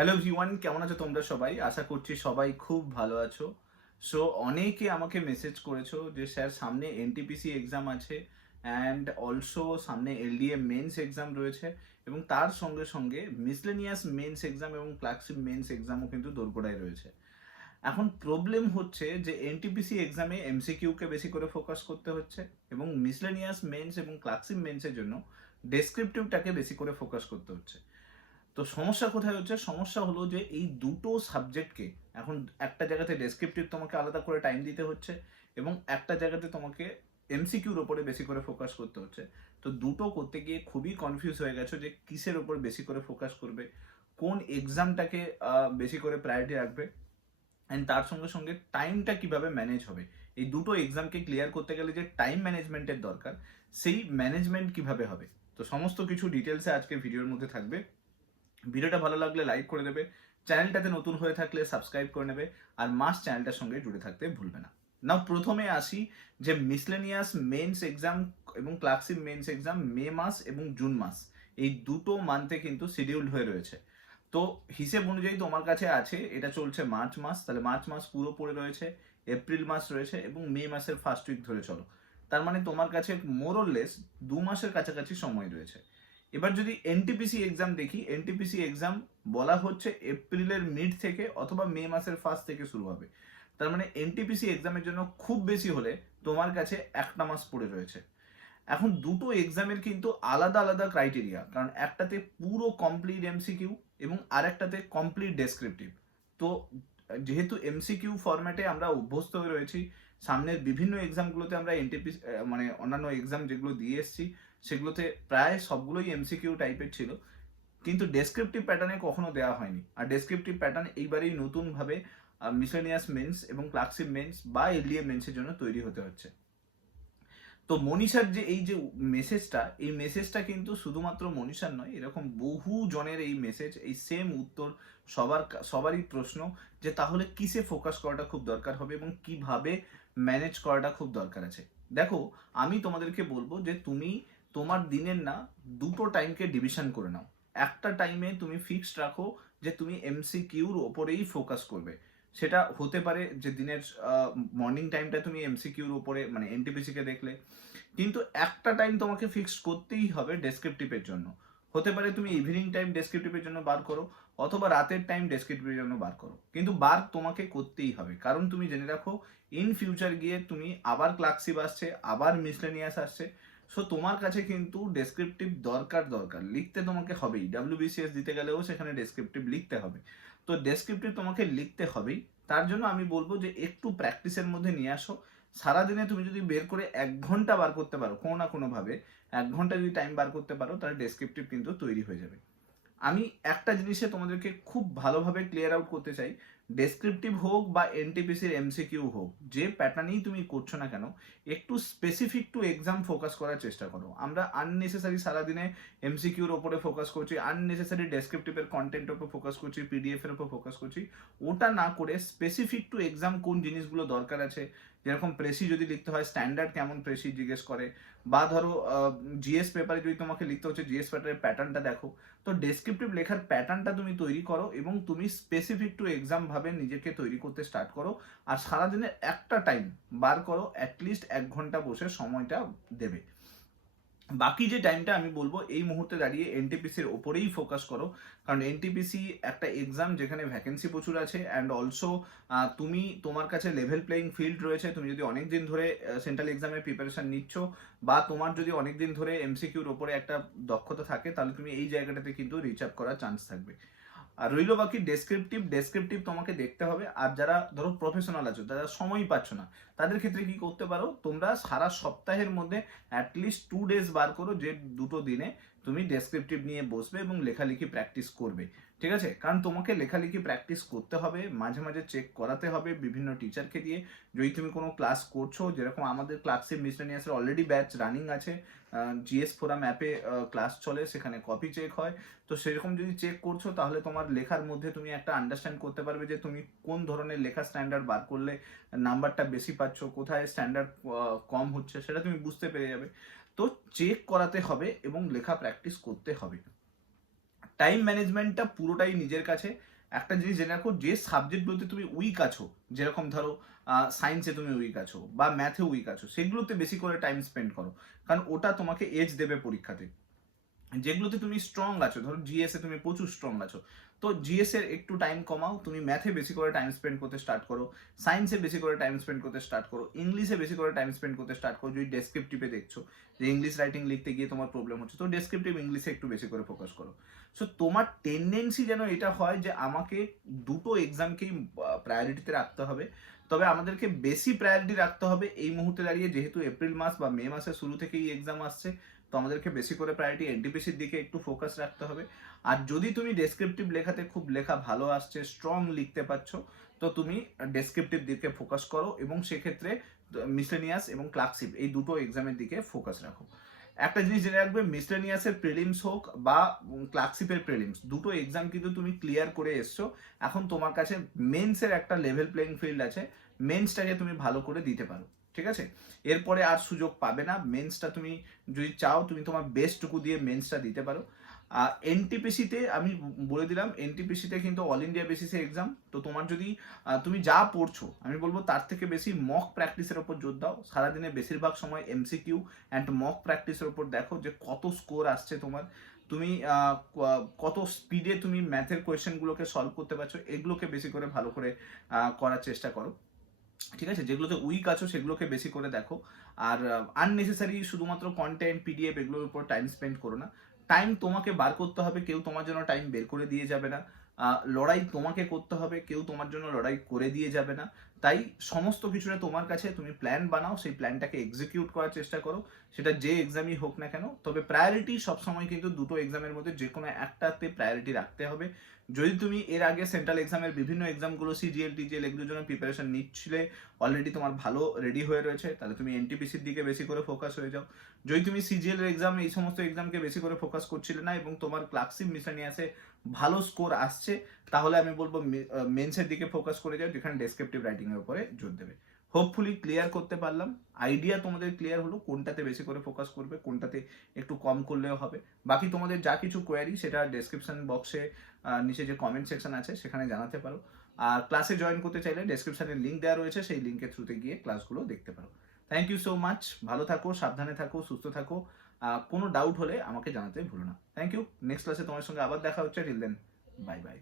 Hello everyone, কেমন আছো তোমরা সবাই? আশা করছি সবাই খুব ভালো আছো। সো অনেকে আমাকে মেসেজ করেছো যে স্যার সামনে এনটিপিসি এক্সাম আছে অ্যান্ড অলসো সামনে এলডিএ মেন্স এক্সাম রয়েছে এবং তার সঙ্গে সঙ্গে মিসলেনিয়াস মেন্স এক্সাম এবং ক্লার্কশিপ মেন্স এক্সামও কিন্তু দোরগোড়ায় রয়েছে। এখন প্রবলেম হচ্ছে যে এনটিপিসি এক্সামে এমসিকিউকে বেশি করে ফোকাস করতে হচ্ছে এবং মিসলেনিয়াস মেন্স এবং ক্লার্কশিপ মেন্সের জন্য ডেসক্রিপটিভটাকে বেশি করে ফোকাস করতে হচ্ছে। তো সমস্যা কোথায় হচ্ছে? সমস্যা হলো যে এই দুটো সাবজেক্টকে এখন একটা জায়গাতে ডেসক্রিপটিভ তোমাকে আলাদা করে টাইম দিতে হচ্ছে এবং একটা জায়গাতে তোমাকে এমসিকিউর ওপরে বেশি করে ফোকাস করতে হচ্ছে। তো দুটো করতে গিয়ে খুবই কনফিউজ হয়ে গেছো যে কিসের ওপর বেশি করে ফোকাস করবে, কোন এক্সামটাকে বেশি করে প্রায়োরিটি রাখবে, অ্যান্ড তার সঙ্গে সঙ্গে টাইমটা কিভাবে ম্যানেজ হবে। এই দুটো এক্সামকে ক্লিয়ার করতে গেলে যে টাইম ম্যানেজমেন্টের দরকার, সেই ম্যানেজমেন্ট কিভাবে হবে। তো সমস্ত কিছু ডিটেলসে আজকে ভিডিওর মধ্যে থাকবে। ভিডিওটা ভালো লাগলে লাইক করে দেবে, চ্যানেলটাতে নতুন হয়ে থাকলে সাবস্ক্রাইব করে নেবে, আর মাস্ট চ্যানেলটার সঙ্গে জুড়ে থাকতে ভুলবে না। নাও প্রথমে আসি যে মিসলেনিয়াস মেন্স এক্সাম এবং ক্লার্কশিপ মেন্স এক্সাম মে মাস এবং জুন মাস এই দুটো মান্থে কিন্তু শিডিউলড হয়ে রয়েছে। তো হিসেব অনুযায়ী তোমার কাছে আছে, এটা চলছে মার্চ মাস, তাহলে মার্চ মাস পুরো পড়ে রয়েছে, এপ্রিল মাস রয়েছে এবং মে মাসের ফার্স্ট উইক ধরে চলো। তার মানে তোমার কাছে মোরলেস 2 মাসের কাছাকাছি সময় রয়েছে। এবার যদি এনটিপিসি এক্সাম দেখি, এনটিপিসি এক্সাম বলা হচ্ছে এপ্রিলের মিড থেকে অথবা মে মাসের ফার্স্ট থেকে শুরু হবে। তার মানে এনটিপিসি এক্সামের জন্য খুব বেশি হলে তোমার কাছে 1টা মাস পড়ে রয়েছে। এখন দুটো এক্সামের কিন্তু আলাদা আলাদা ক্রাইটেরিয়া, কারণ একটাতে পুরো কমপ্লিট এমসিকিউ এবং আরেকটাতে কমপ্লিট ডেসক্রিপটিভ। তো যেহেতু এমসিকিউ ফরম্যাটে আমরা অভ্যস্ত হয়ে রয়েছি, সামনের বিভিন্ন এক্সামগুলোতে আমরা এনটিপি মানে অন্যান্য এক্সাম যেগুলো দিয়ে এসেছি সেগুলোতে প্রায় সবগুলোই এমসিকিউ টাইপের ছিল, কিন্তু ডেসক্রিপটিভ প্যাটার্নে কখনো দেওয়া হয়নি। আর ডেসক্রিপটিভ প্যাটার্ন এইবারেই নতুনভাবে মিসেলিনিয়াস মেন্স এবং ক্লার্কশিপ মেন্স বা এলডিএ মেন্সের জন্য তৈরি হতে হচ্ছে। তো মনীষার যে এই যে মেসেজটা, এই মেসেজটা কিন্তু শুধুমাত্র মনীষার নয়, এরকম বহু জনের এই মেসেজ, এই সেম উত্তর, সবারই প্রশ্ন যে তাহলে কিসে ফোকাস করাটা খুব দরকার হবে এবং কিভাবে ম্যানেজ করাটা খুব দরকার আছে। দেখো, আমি তোমাদেরকে বলবো যে তুমি তোমার দিনের না দুটো টাইমকে ডিভিশন করে নাও। একটা টাইমে তুমি ফিক্সড রাখো যে তুমি এমসিকিউর ওপরেই ফোকাস করবে। সেটা হতে পারে যে দিনের মর্নিং টাইমটা তুমি এমসিকিউর উপরে মানে এনটিপিসি কে দেখলে, কিন্তু একটা টাইম তোমাকে ফিক্স করতেই হবে ডেসক্রিপটিভের জন্য। হতে পারে তুমি ইভিনিং টাইম ডেসক্রিপটিভের জন্য বার করো অথবা রাতের টাইম ডেসক্রিপটিভের জন্য বার করো, কিন্তু বার তোমাকে করতেই হবে। কারণ তুমি জেনে রাখো, ইন ফিউচার গিয়ে তুমি আবার ক্লার্কশিপ আসছে, আবার মিসলেনিয়াস আসছে। সো তোমার কাছে কিন্তু ডেসক্রিপটিভ দরকার দরকার লিখতে তোমাকে হবেই। ডাব্লিউবিসিএস দিতে গেলেও সেখানে ডেসক্রিপটিভ লিখতে হবে। তো ডেসক্রিপটিভ তোমাকে লিখতে হবেই। তার জন্য আমি বলবো যে একটু প্র্যাকটিসের মধ্যে নিয়ে আসো। সারাদিনে তুমি যদি বের করে 1 ঘন্টা বার করতে পারো, কোনো না কোনোভাবে 1 ঘন্টা যদি টাইম বার করতে পারো, তাহলে ডেসক্রিপটিভ কিন্তু তৈরি হয়ে যাবে। আমি একটা জিনিসে তোমাদেরকে খুব ভালোভাবে ক্লিয়ার আউট করতে চাই, ডেসক্রিপটিভ হোক বা এনটিপিসির এমসিকিউ হোক, যে প্যাটার্নেই তুমি করছো না কেন, একটু স্পেসিফিক টু এক্সাম ফোকাস করার চেষ্টা করো। আমরা আননেসেসারি সারাদিনে এমসিকিউর ওপরে ফোকাস করছি, আননেসেসারি ডেসক্রিপটিভের কন্টেন্টের উপর ফোকাস করছি, পিডিএফ এর উপর ফোকাস করছি। ওটা না করে স্পেসিফিক টু এক্সাম কোন জিনিসগুলো দরকার আছে, যেরকম প্রেসি যদি লিখতে হয় স্ট্যান্ডার্ড কেমন প্রেসি জিজ্ঞেস করে, বা ধরো জিএস পেপারে যদি তোমাকে লিখতে হচ্ছে জিএস পেপারের প্যাটার্নটা দেখো। তো ডেসক্রিপটিভ লেখার প্যাটার্নটা তুমি তৈরি করো এবং তুমি স্পেসিফিক টু এক্সাম ভাবে নিজেকে তৈরি করতে স্টার্ট করো। আর সারাদিনে একটা টাইম বার করো, অ্যাটলিস্ট 1 ঘন্টা বসে সময়টা দেবে। বাকি যে টাইমটা আমি বলবো এই মুহূর্তে দাঁড়িয়ে এনটিপিসির ওপরেই ফোকাস করো। কারণ এনটিপিসি একটা এক্সাম যেখানে ভ্যাকেন্সি প্রচুর আছে, অ্যান্ড অলসো তুমি তোমার কাছে লেভেল প্লেইং ফিল্ড রয়েছে। তুমি যদি অনেক দিন ধরে সেন্ট্রাল এক্সামের প্রিপারেশন নিচ্ছ, বা তোমার যদি অনেক দিন ধরে এমসিকিউর ওপরে একটা দক্ষতা থাকে, তাহলে তুমি এই জায়গাটাতে কিন্তু রিচ আপ করার চান্স থাকবে। আর রইল বাকি ডেসক্রিপটিভ, ডেসক্রিপটিভ তোমাকে দেখতে হবে। আর যারা ধরো প্রফেশনাল আছো, যারা সময়ই পাচ্ছ না, তাদের ক্ষেত্রে কি করতে পারো, তোমরা সারা সপ্তাহের মধ্যে অ্যাটলিস্ট 2 ডেজ বার করো, যে দুটো দিনে তুমি ডেসক্রিপটিভ নিয়ে বসবে এবং লেখালেখি প্র্যাকটিস করবে। ঠিক আছে? কারণ তোমাকে লেখালেখি প্র্যাকটিস করতে হবে, মাঝে মাঝে চেক করাতে হবে বিভিন্ন টিচারকে দিয়ে। যদি তুমি কোনো ক্লাস করছো, যেরকম আমাদের ক্লাসে মিসলেনিয়াসের অলরেডি ব্যাচ রানিং আছে, জিএস ফোরাম অ্যাপে ক্লাস চলে, সেখানে কপি চেক হয়। তো সেরকম যদি চেক করছো, তাহলে তোমার লেখার মধ্যে তুমি একটা আন্ডারস্ট্যান্ড করতে পারবে যে তুমি কোন ধরনের লেখা স্ট্যান্ডার্ড বার করলে নাম্বারটা বেশি পাচ্ছ, কোথায় স্ট্যান্ডার্ড কম হচ্ছে, সেটা তুমি বুঝতে পেরে যাবে। তো চেক করাতে হবে এবং লেখা প্র্যাকটিস করতে হবে। টাইম ম্যানেজমেন্টটা পুরোটাই নিজের কাছে। একটা জিনিস জেনে রাখো, যে সাবজেক্টগুলোতে তুমি উইক আছো, যেরকম ধরো সায়েন্সে তুমি উইক আছো বা ম্যাথে উইক আছো, সেগুলোতে বেশি করে টাইম স্পেন্ড করো, কারণ ওটা তোমাকে এজ দেবে পরীক্ষাতে। যেগুলোতে তুমি স্ট্রং আছো, ধরো জিএস এ তুমি প্রচুর স্ট্রং আছো, তো জিএস এর একটু টাইম কমাও, তুমি ম্যাথে বেশি করে টাইম স্পেন্ড করতে স্টার্ট করো, সায়েন্সে বেশি করে টাইম স্পেন্ড করতে স্টার্ট করো, ইংলিশে বেশি করে টাইম স্পেন্ড করতে স্টার্ট করো। যদি ডেসক্রিপটিভে দেখছো যে ইংলিশ রাইটিং লিখতে গিয়ে তোমার প্রবলেম হচ্ছে, তো ডেসক্রিপটিভ ইংলিশে একটু বেশি করে ফোকাস করো। সো তোমার টেন্ডেন্সি যেন এটা হয় যে আমাকে দুটো এক্সামকেই প্রায়োরিটিতে রাখতে হবে। তবে আমাদেরকে বেশি প্রায়োরিটি রাখতে হবে এই মুহূর্তে দাঁড়িয়ে, যেহেতু এপ্রিল মাস বা মে মাসের শুরু থেকেই এক্সাম আসছে, তো আমাদেরকে বেশি করে প্রায়োরিটি এনটিপিসির দিকে একটু ফোকাস রাখতে হবে। আর যদি তুমি ডেসক্রিপটিভ লেখাতে খুব লেখা ভালো আসছে, স্ট্রং লিখতে পারছো, তো তুমি ডেসক্রিপটিভ দিকে ফোকাস করো এবং সেক্ষেত্রে মিসলেনিয়াস এবং ক্লার্কশিপ এই দুটো এক্সামের দিকে ফোকাস রাখো। একটা জিনিস জেনে রাখবে, মিসলেনিয়াসের প্রিলিমস হোক বা ক্লার্কশিপের প্রিলিমস, দুটো এক্সাম কিন্তু তুমি ক্লিয়ার করে এসছো। এখন তোমার কাছে মেন্সের একটা লেভেল প্লেইং ফিল্ড আছে, মেন্সটাকে তুমি ভালো করে দিতে পারো, ঠিক আছে? এরপরে আর সুযোগ পাবে না। মেন্সটা তুমি যদি চাও, তুমি তোমার বেস্টটুকু দিয়ে মেন্সটা দিতে পারো। এনটিপিসিতে আমি বলে দিলাম, এনটিপিসিতে কিন্তু অল ইন্ডিয়া বেসিসে এক্সাম, তো তোমার যদি তুমি যা পড়ছো, আমি বলবো তার থেকে বেশি মক প্র্যাকটিসের ওপর জোর দাও। সারাদিনে বেশিরভাগ সময় এমসিকিউ অ্যান্ড মক প্র্যাকটিসের ওপর দেখো যে কত স্কোর আসছে তোমার, তুমি কত স্পিডে তুমি ম্যাথের কোয়েশ্চেনগুলোকে সলভ করতে পারছো, এগুলোকে বেশি করে ভালো করে করার চেষ্টা করো, ঠিক আছে? যেগুলোতে উইক আছো সেগুলোকে বেশি করে দেখো। আর আননেসেসারি শুধুমাত্র কন্টেন্ট পিডিএফ এগুলোর উপর টাইম স্পেন্ড করো না। টাইম তোমাকে বার করতে হবে, কেউ তোমার জন্য টাইম বের করে দিয়ে যাবে না। লড়াই তোমাকে করতে হবে, কেউ তোমার জন্য লড়াই করে দিয়ে যাবে না। তাই সমস্ত কিছুটা তোমার কাছে, তুমি প্ল্যান বানাও, সেই প্ল্যানটাকে এক্সিকিউট করার চেষ্টা করো, সেটা যে এক্সামই হোক না কেন। তবে প্রায়োরিটি সবসময় কিন্তু দুটো এক্সামের মধ্যে যে কোনো একটাতে প্রায়োরিটি রাখতে হবে। যদি তুমি এর আগে সেন্ট্রাল এক্সামের বিভিন্ন এক্সামগুলো সিজিএল টিজিএল এগুলোর জন্য প্রিপারেশন নিচ্ছিলে, অলরেডি তোমার ভালো রেডি হয়ে রয়েছে, তাহলে তুমি এনটিপিসির দিকে বেশি করে ফোকাস হয়ে যাও। যদি তুমি সিজিএল এক্সাম এই সমস্ত এক্সামকে বেশি করে ফোকাস করছিলে না এবং তোমার ক্লার্কশিপ মিসেলেনিয়াসে ভালো স্কোর আসছে, তাহলে আমি বলবো মেন্সের দিকে ফোকাস করে যাও, যেখানে ডেসক্রিপটিভ রাইটিং এর উপরে জোর দেবে। হোপফুলি ক্লিয়ার করতে পারলাম, আইডিয়া তোমাদের ক্লিয়ার হলো কোনটাতে বেশি করে ফোকাস করবে, কোনটাতে একটু কম করলেও হবে। বাকি তোমাদের যা কিছু কোয়ারি সেটা ডেসক্রিপশন বক্সে নিচে যে কমেন্ট সেকশন আছে সেখানে জানাতে পারো। আর ক্লাসে জয়েন করতে চাইলে ডেসক্রিপশনে লিঙ্ক দেওয়া রয়েছে, সেই লিঙ্কের থ্রুতে গিয়ে ক্লাসগুলো দেখতে পারো। থ্যাংক ইউ সো মাচ, ভালো থাকো, সাবধানে থাকো, সুস্থ থাকো। কোনো ডাউট হলে আমাকে জানাতে ভুলো না। থ্যাংক ইউ, নেক্সট ক্লাসে তোমার সঙ্গে আবার দেখা হচ্ছে। Till then, bye by.